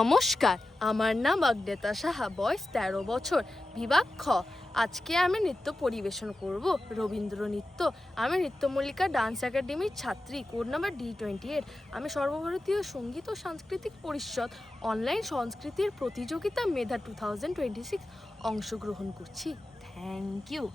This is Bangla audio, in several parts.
নমস্কার, আমার নাম অগ্নেতা সাহা, বয়স 13 বছর, বিভাগ খ। আজকে আমি নৃত্য পরিবেশন করব রবীন্দ্র নৃত্য। আমি নৃত্যমল্লিকা ডান্স একাডেমির ছাত্রী, কোড নাম্বার D28। আমি সর্বভারতীয় সঙ্গীত ও সাংস্কৃতিক পরিষদ অনলাইন সংস্কৃতির প্রতিযোগিতা মেধা 2026 অংশগ্রহণ করছি। Thank you.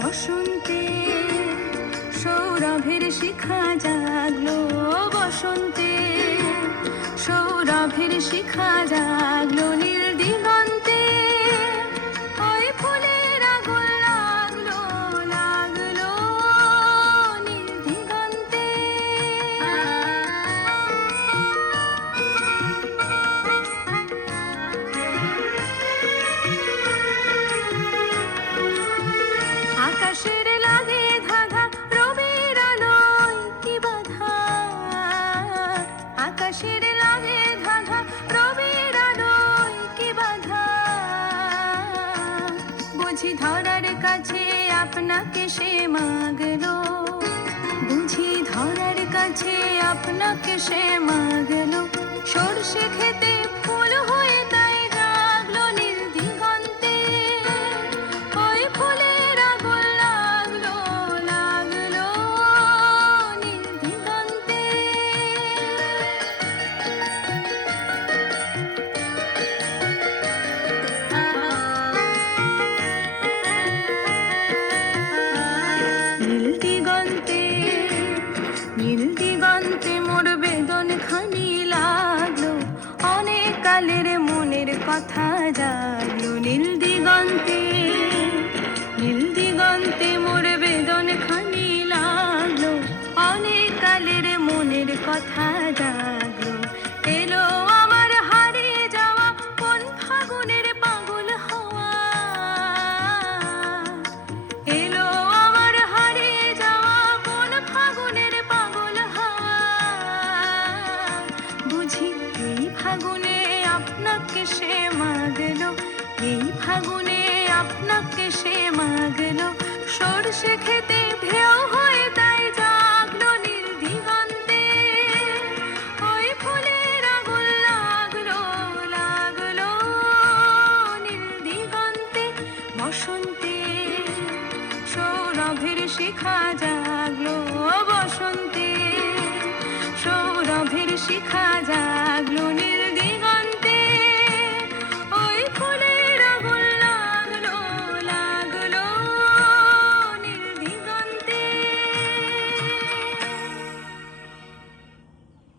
বসন্তে সৌরভের শিখা জাগলো, বসন্তে সৌরভের শিখা জাগলো, নীল দিগন্তে ওই ফুলের আগুন লাগলো, লাগলো নীল দিগন্তে। আকাশের লাগে ধাঁধা, রবির আলোয় কি বাধা, আকাশের লাগে ধাঁধা, রবির আলোয় কি বাধা। বুঝি ধরার কাছে আপনাকে সে মাগলো, বুঝি ধরার কাছে আপনাকে সে মাগলো। সরষে খেতে ফুল হয়ে তাই জাগলো নীল দিগন্তে, ওই ফুলের আগুন লাগলো, লাগলো নীল দিগন্তে। নীল দিগন্তে, নীল দিগন্তে মোর বেদন খানি লাগলো, অনেক কালের মনের কথা জাগলো। নীল দিগন্তে, নীল দিগন্তে মোর বেদন খানি লাগলো, অনেক কালের মনের কথা জাগলো। এলো আমার হারিয়ে যাওয়া কোন ফাগুনের পাগল হওয়া, এলো আমার হারিয়ে যাওয়া কোন ফাগুনের পাগল হওয়া। বুঝি এই ফাগুনে আপনাকে সে মাগলো, এই ফাগুনে আপনাকে সে মাগলো। সরষে খেতে ঢেউ হয়ে তাই জাগলো নীল দিগন্তে, ওই ফুলের আগুন লাগলো, লাগলো নীল দিগন্তে। বসন্তে সৌরভের শিখা